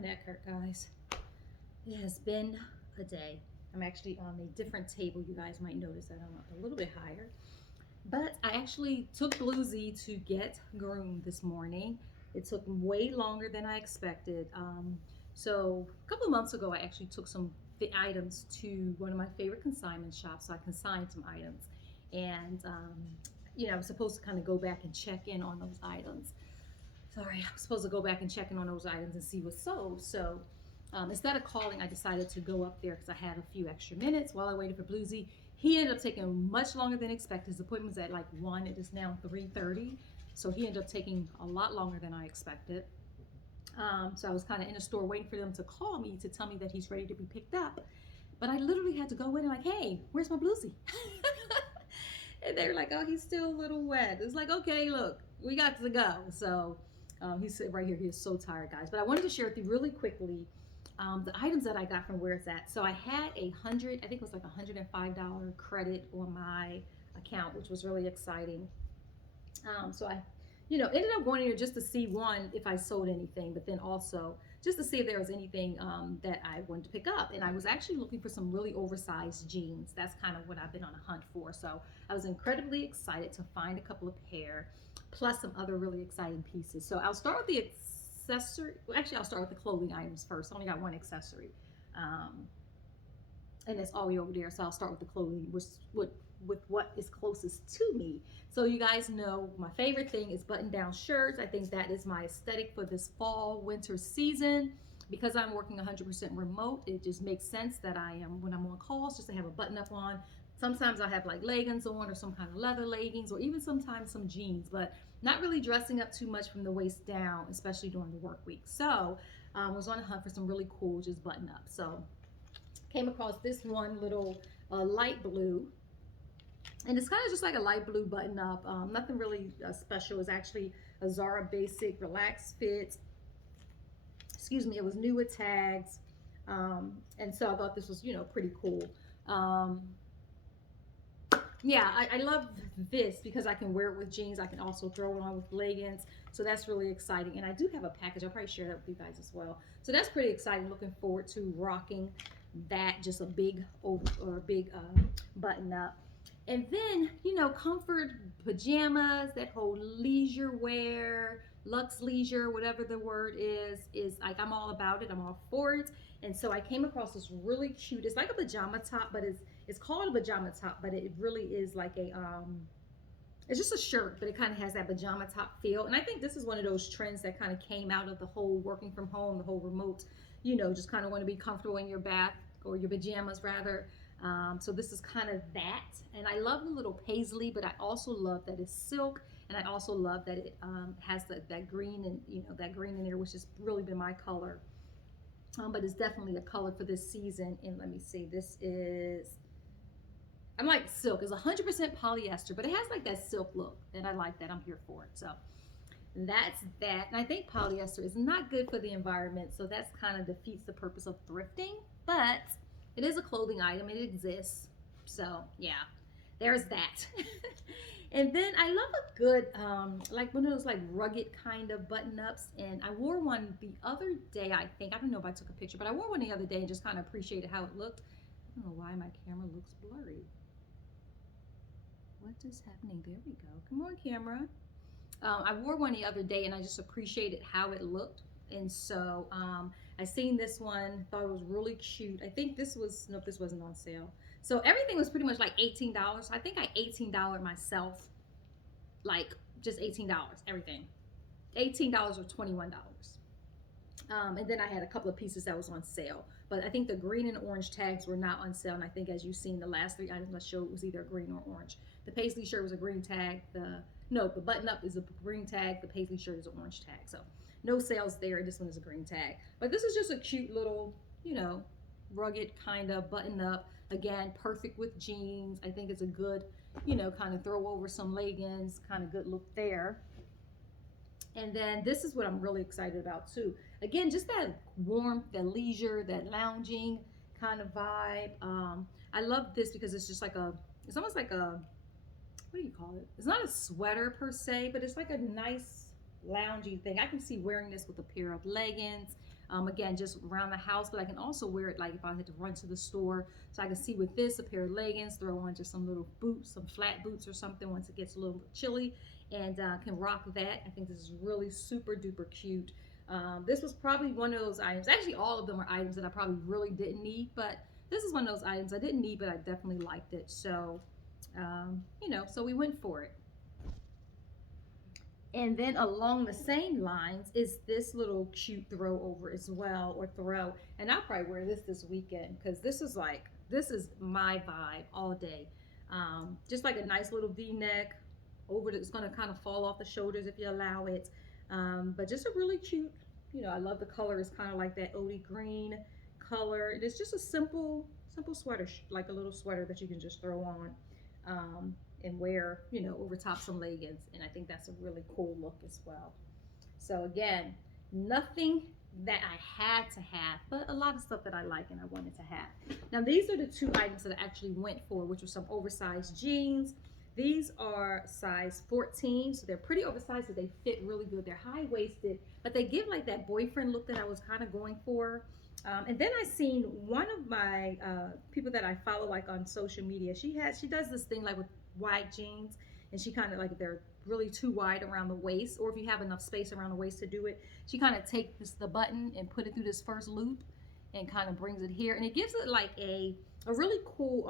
neck hurt, guys. It has been a day. I'm actually on a different table. You guys might notice that I'm up a little bit higher. But I actually took Bluesy to get groomed this morning. It took way longer than I expected. So a couple of months ago, I actually took some items to one of my favorite consignment shops. So I consigned some items. And, I was supposed to kind of go back and check in on those items. Sorry, I was supposed to go back and check in on those items and see what's sold. So instead of calling, I decided to go up there because I had a few extra minutes while I waited for Bluesy. He ended up taking much longer than expected. His appointment was at like 1. It is now 3:30. So he ended up taking a lot longer than I expected. So I was kind of in the store waiting for them to call me to tell me that he's ready to be picked up. But I literally had to go in and like, hey, where's my Bluesy? And they were like, oh, he's still a little wet. It's like, okay, look, we got to go. So he's sitting right here. He is so tired, guys. But I wanted to share with you really quickly the items that I got from where it's at. So I had I think it was like $105 credit on my account, which was really exciting. So I, ended up going in here just to see, one, if I sold anything, but then also just to see if there was anything that I wanted to pick up. And I was actually looking for some really oversized jeans. That's kind of what I've been on a hunt for. So I was incredibly excited to find a couple of pair, plus some other really exciting pieces. So I'll start with the accessory. Well, actually, I'll start with the clothing items first. I only got one accessory. And that's all the way over there. So I'll start with the clothing, with what is closest to me. So you guys know my favorite thing is button-down shirts. I think that is my aesthetic for this fall winter season. Because I'm working 100% remote, it just makes sense that when I'm on calls, just to have a button-up on. Sometimes I have like leggings on or some kind of leather leggings, or even sometimes some jeans, but not really dressing up too much from the waist down, especially during the work week. So I was on a hunt for some really cool just button-up. So came across this one little light blue. And it's kind of just like a light blue button up. Nothing really special. It's actually a Zara basic relaxed fit. Excuse me, it was new with tags. And so I thought this was, pretty cool. Yeah, I love this because I can wear it with jeans. I can also throw it on with leggings. So that's really exciting. And I do have a package. I'll probably share that with you guys as well. So that's pretty exciting. Looking forward to rocking that. Just a big button up. And then, comfort pajamas, that whole leisure wear, luxe leisure, whatever the word is like, I'm all about it. I'm all for it. And so I came across this really cute, it's like a pajama top, but it's called a pajama top, but it really is like it's just a shirt, but it kind of has that pajama top feel. And I think this is one of those trends that kind of came out of the whole working from home, the whole remote, just kind of want to be comfortable in your bath or your pajamas rather. So this is kind of that, and I love the little paisley, but I also love that it's silk, and I also love that it has that green and that green in there, which has really been my color. But it's definitely a color for this season. And let me see, this is, I'm like silk. It's 100% polyester, but it has like that silk look, and I like that. I'm here for it. So that's that. And I think polyester is not good for the environment, so that's kind of defeats the purpose of thrifting, but it is a clothing item. It exists. So yeah, there's that. And then I love a good, like one of those like rugged kind of button ups. And I wore one the other day, I think. I don't know if I took a picture, but I wore one the other day and just kind of appreciated how it looked. I don't know why my camera looks blurry. What is happening? There we go. Come on, camera. I wore one the other day and I just appreciated how it looked. And so I seen this one, thought it was really cute. I think this wasn't on sale. So everything was pretty much like $18. I think I $18 myself, like just $18, everything. $18 or $21. And then I had a couple of pieces that was on sale. But I think the green and orange tags were not on sale. And I think as you've seen, the last 3 items I showed was either green or orange. The paisley shirt was a green tag. The button up is a green tag. The paisley shirt is an orange tag. So no sales there. This one is a green tag. But this is just a cute little, rugged kind of button up. Again, perfect with jeans. I think it's a good, kind of throw over some leggings, kind of good look there. And then this is what I'm really excited about too. Again, just that warmth, that leisure, that lounging kind of vibe. I love this because it's just like it's almost like what do you call it? It's not a sweater per se, but it's like a nice loungy thing. I can see wearing this with a pair of leggings, Again, just around the house, but I can also wear it like if I had to run to the store. So I can see with this, a pair of leggings, throw on just some little boots, some flat boots or something once it gets a little chilly, and can rock that. I think this is really super duper cute. This was probably one of those items. Actually, all of them are items that I probably really didn't need, but this is one of those items I didn't need, but I definitely liked it. So, you know, so we went for it. And then along the same lines is this little cute throw over as well, or throw. And I'll probably wear this weekend because this is like, this is my vibe all day. Just like a nice little V-neck over it's going to kind of fall off the shoulders if you allow it. But just a really cute, you know, I love the color. It's kind of like that Odie green color. It's just a simple sweater, like a little sweater that you can just throw on. And wear, you know, over top some leggings. And I think that's a really cool look as well. So again, nothing that I had to have, but a lot of stuff that I like and I wanted to have. Now these are the two items that I actually went for, which were some oversized jeans. These are size 14, so they're pretty oversized, so they fit really good. They're high-waisted, but they give like that boyfriend look that I was kind of going for. And then I seen one of my people that I follow like on social media. She does this thing like with wide jeans, and she kind of like, they're really too wide around the waist, or if you have enough space around the waist to do it, she kind of takes the button and put it through this first loop and kind of brings it here, and it gives it like a really cool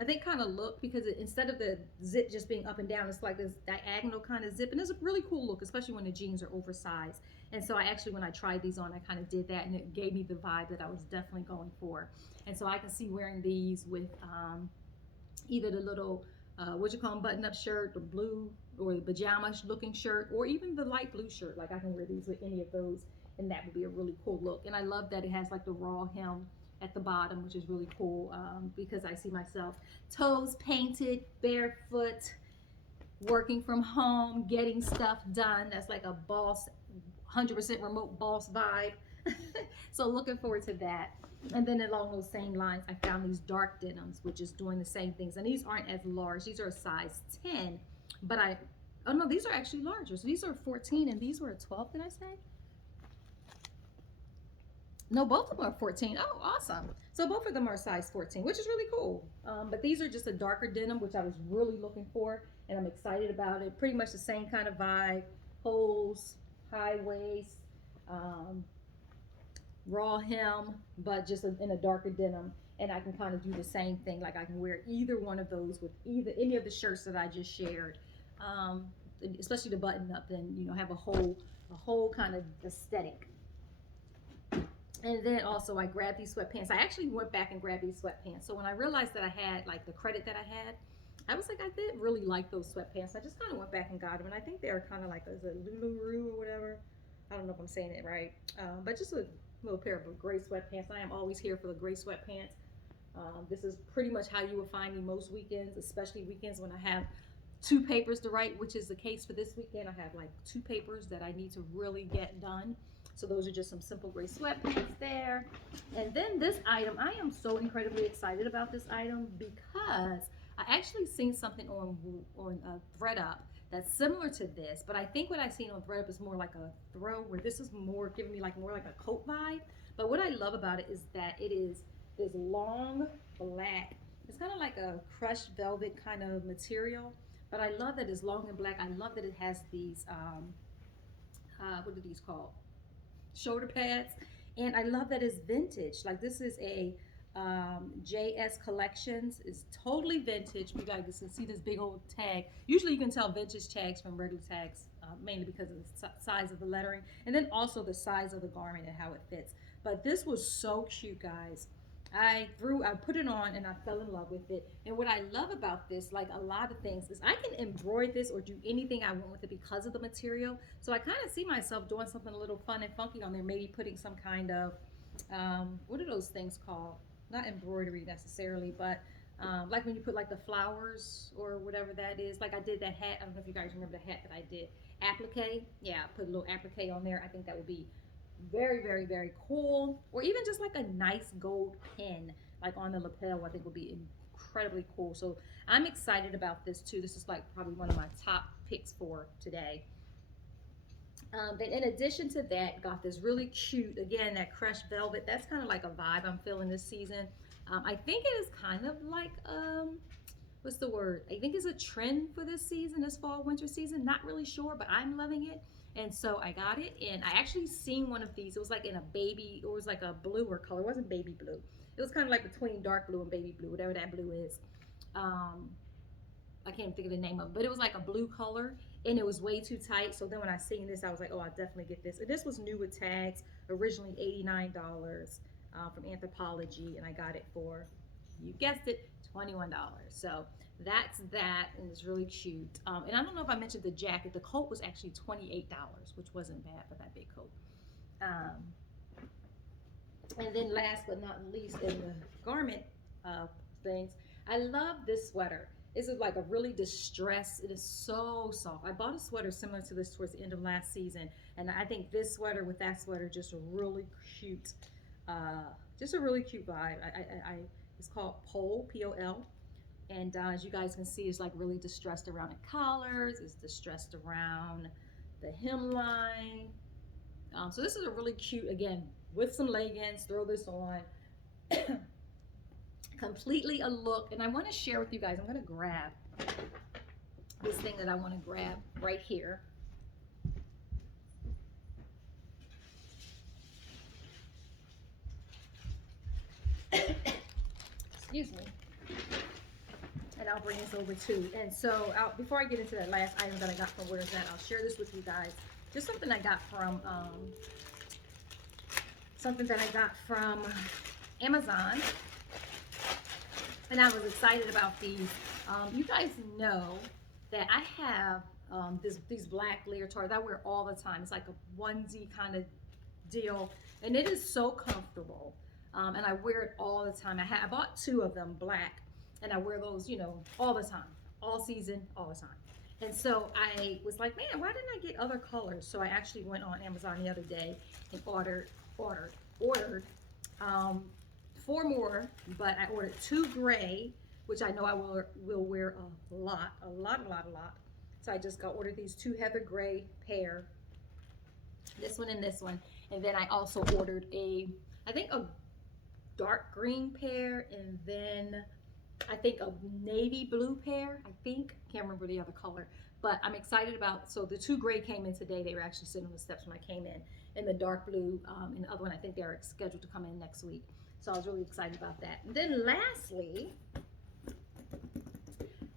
I think kind of look, because instead of the zip just being up and down, it's like this diagonal kind of zip, and it's a really cool look, especially when the jeans are oversized. And so I actually, when I tried these on, I kind of did that, and it gave me the vibe that I was definitely going for. And so I can see wearing these with either the little what you call them, button-up shirt, the blue or the pajama looking shirt, or even the light blue shirt. Like I can wear these with any of those, and that would be a really cool look. And I love that it has like the raw hem at the bottom, which is really cool, because I see myself toes painted, barefoot, working from home, getting stuff done. That's like a boss, 100% remote boss vibe. So looking forward to that. And then along those same lines, I found these dark denims, which is doing the same things. And these aren't as large. These are a size 10, but oh no, these are actually larger. So these are 14 and these were a 12, did I say? No, both of them are 14. Oh, awesome. So both of them are size 14, which is really cool. But these are just a darker denim, which I was really looking for, and I'm excited about it. Pretty much the same kind of vibe, holes, high waist, raw hem, but just in a darker denim. And I can kind of do the same thing. Like I can wear either one of those with any of the shirts that I just shared, especially the button up, and you know, have a whole kind of aesthetic. And then also I grabbed these sweatpants. I actually went back and grabbed these sweatpants. So when I realized that I had like the credit that I had, I was like, I did really like those sweatpants. I just kind of went back and got them. And I think they're kind of like, is it Lulu or whatever? I don't know if I'm saying it right. But just a little pair of gray sweatpants. I am always here for the gray sweatpants. This is pretty much how you will find me most weekends, especially weekends when I have 2 papers to write, which is the case for this weekend. I have like 2 papers that I need to really get done. So those are just some simple gray sweatpants there. And then this item, I am so incredibly excited about this item because I actually seen something on ThreadUp that's similar to this, but I think what I've seen on ThreadUp is more like a throw, where this is more giving me like more like a coat vibe. But what I love about it is that it is this long black. It's kind of like a crushed velvet kind of material, but I love that it's long and black. I love that it has these what are these called? Shoulder pads. And I love that it's vintage. Like this is a JS Collections. Is totally vintage. You guys can see this big old tag. Usually you can tell vintage tags from regular tags, mainly because of the size of the lettering, and then also the size of the garment and how it fits. But this was so cute, guys. I put it on and I fell in love with it. And what I love about this, like a lot of things, is I can embroider this or do anything I want with it because of the material. So I kind of see myself doing something a little fun and funky on there, maybe putting some kind of, what are those things called? Not embroidery necessarily, but like when you put like the flowers or whatever that is. Like I did that hat. I don't know if you guys remember the hat that I did. Applique. Yeah, I put a little applique on there. I think that would be very, very, very cool. Or even just like a nice gold pin like on the lapel, I think would be incredibly cool. So I'm excited about this too. This is like probably one of my top picks for today. Then in addition to that, got this really cute, again, that crushed velvet. That's kind of like a vibe I'm feeling this season. I think it is kind of like, what's the word? I think it's a trend for this season, this fall, winter season. Not really sure, but I'm loving it. And so I got it, and I actually seen one of these. It was like in a baby, it was like a bluer color. It wasn't baby blue. It was kind of like between dark blue and baby blue, whatever that blue is. Um, I can't think of the name of it, but it was like a blue color and it was way too tight. So then when I seen this, I was like, oh, I'll definitely get this. And this was new with tags, originally $89 from Anthropology, and I got it for, you guessed it, $21. So that's that, and it's really cute. And I don't know if I mentioned the jacket. The coat was actually $28, which wasn't bad for that big coat. Um, and then last but not least, in the garment things, I love this sweater. This is like a really distressed, it is so soft. I bought a sweater similar to this towards the end of last season, and I think this sweater with that sweater, just a really cute, just a really cute vibe. It's called Pole, P-O-L, and as you guys can see, it's like really distressed around the collars, it's distressed around the hemline. So this is a really cute, again, with some leggings, throw this on. Completely a look, and I want to share with you guys. I'm going to grab this thing that I want to grab right here. Excuse me. And I'll bring this over too. And so before I get into that last item that I got from Where's That, I'll share this with you guys. Just something I got from Amazon. And I was excited about these. You guys know that I have these black leotards I wear all the time. It's like a onesie kind of deal, and it is so comfortable. And I wear it all the time. I bought two of them, black, and I wear those, you know, all the time, all season, all the time. And so I was like, man, why didn't I get other colors? So I actually went on Amazon the other day and ordered 4 more, but I ordered 2 gray, which I know I will wear a lot. So I just ordered these 2 heather gray pair, this one and this one, and then I also ordered I think a dark green pair, and then I think a navy blue pair. Can't remember the other color, but I'm excited about. So the 2 gray came in today. They were actually sitting on the steps when I came in, and the dark blue and the other one I think they're scheduled to come in next week. So I was really excited about that. And then lastly,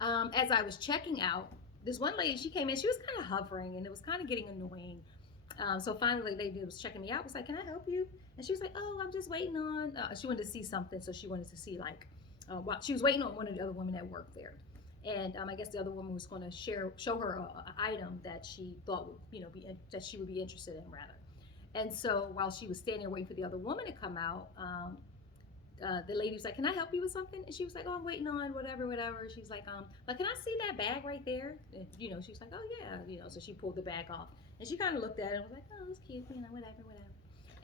as I was checking out, this one lady, she came in, she was kind of hovering and it was kind of getting annoying. So finally, the lady was checking me out, was like, can I help you? And she was like, oh, I'm just waiting on, she wanted to see something. So she wanted to see like, she was waiting on one of the other women that worked there. And I guess the other woman was going to show her an item that she thought would, you know, that she would be interested in rather. And so while she was standing there waiting for the other woman to come out, the lady was like, can I help you with something? And she was like, oh, I'm waiting on whatever. She's like, can I see that bag right there? And, you know, she's like, oh yeah, you know, so she pulled the bag off and she kind of looked at it and was like, oh, it's cute, you know, whatever.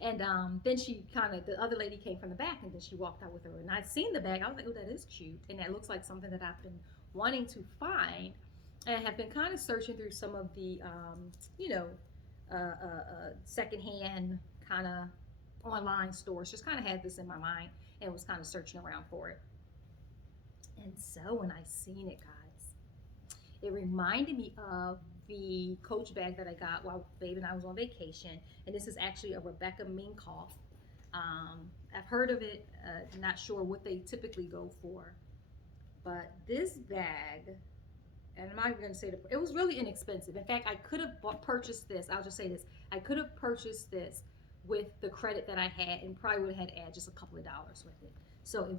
And then the other lady came from the back and then she walked out with her. And I'd seen the bag. I was like, oh, that is cute. And that looks like something that I've been wanting to find. And I have been kind of searching through some of the, secondhand kind of online stores. Just kind of had this in my mind and was kind of searching around for it. And so when I seen it, guys, it reminded me of the Coach bag that I got while Babe and I was on vacation. And this is actually a Rebecca Minkoff. I've heard of it, not sure what they typically go for. But this bag, and I'm not even going to say it was really inexpensive. In fact, I could have purchased this. I'll just say this. I could have purchased this with the credit that I had and probably would have had to add just a couple of dollars with it. So it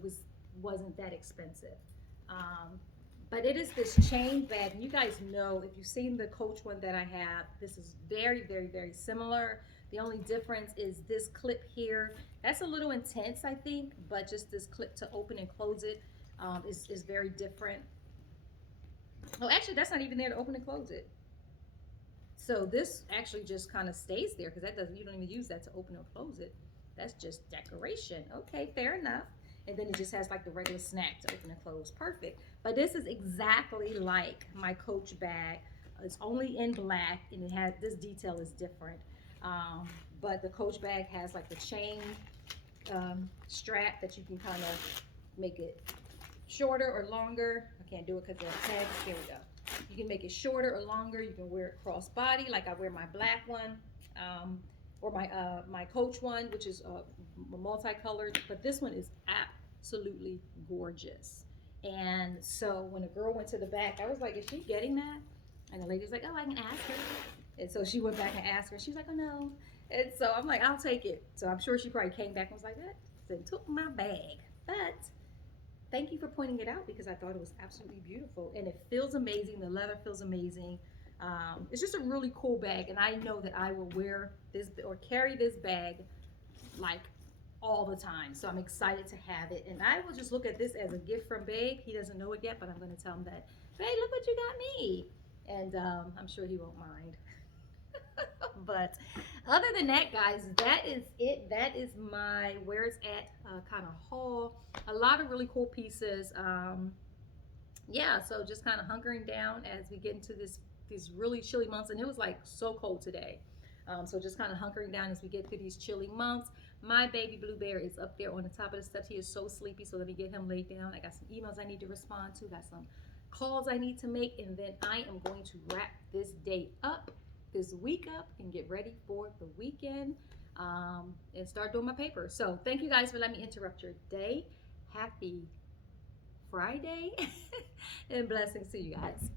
wasn't that expensive. But it is this chain bag. And you guys know, if you've seen the Coach one that I have, this is very, very, very similar. The only difference is this clip here. That's a little intense, I think, but just this clip to open and close it is very different. Oh, actually, that's not even there to open and close it. So this actually just kind of stays there because you don't even use that to open or close it. That's just decoration. Okay, fair enough. And then it just has like the regular snap to open and close. Perfect. But this is exactly like my Coach bag It's only in black, and it has this detail is different. But the Coach bag has like the chain strap that you can kind of make it shorter or longer. I can't do it because the tags. Here we go. You can make it shorter or longer. You can wear it crossbody, like I wear my black one, or my Coach one, which is multicolored. But this one is absolutely gorgeous. And so when a girl went to the back, I was like, "Is she getting that?" And the lady was like, "Oh, I can ask her." And so she went back and asked her. She's like, "Oh no." And so I'm like, "I'll take it." So I'm sure she probably came back and was like, "That and took my bag." But thank you for pointing it out because I thought it was absolutely beautiful and it feels amazing. The leather feels amazing. It's just a really cool bag, and I know that I will wear this or carry this bag like all the time. So I'm excited to have it, and I will just look at this as a gift from Babe. He doesn't know it yet, but I'm going to tell him that, "Babe, look what you got me," and I'm sure he won't mind. But other than that, guys, that is it. That is my where it's at kind of haul. A lot of really cool pieces. Yeah, so just kind of hunkering down as we get into these really chilly months, and it was like so cold today. So just kind of hunkering down as we get through these chilly months. My baby Blue Bear is up there on the top of the steps. He is so sleepy, so let me get him laid down. I got some emails I need to respond to, got some calls I need to make, and then I am going to wrap this day up, this week up, and get ready for the weekend, and start doing my paper. So thank you guys for letting me interrupt your day. Happy Friday and blessings to you guys.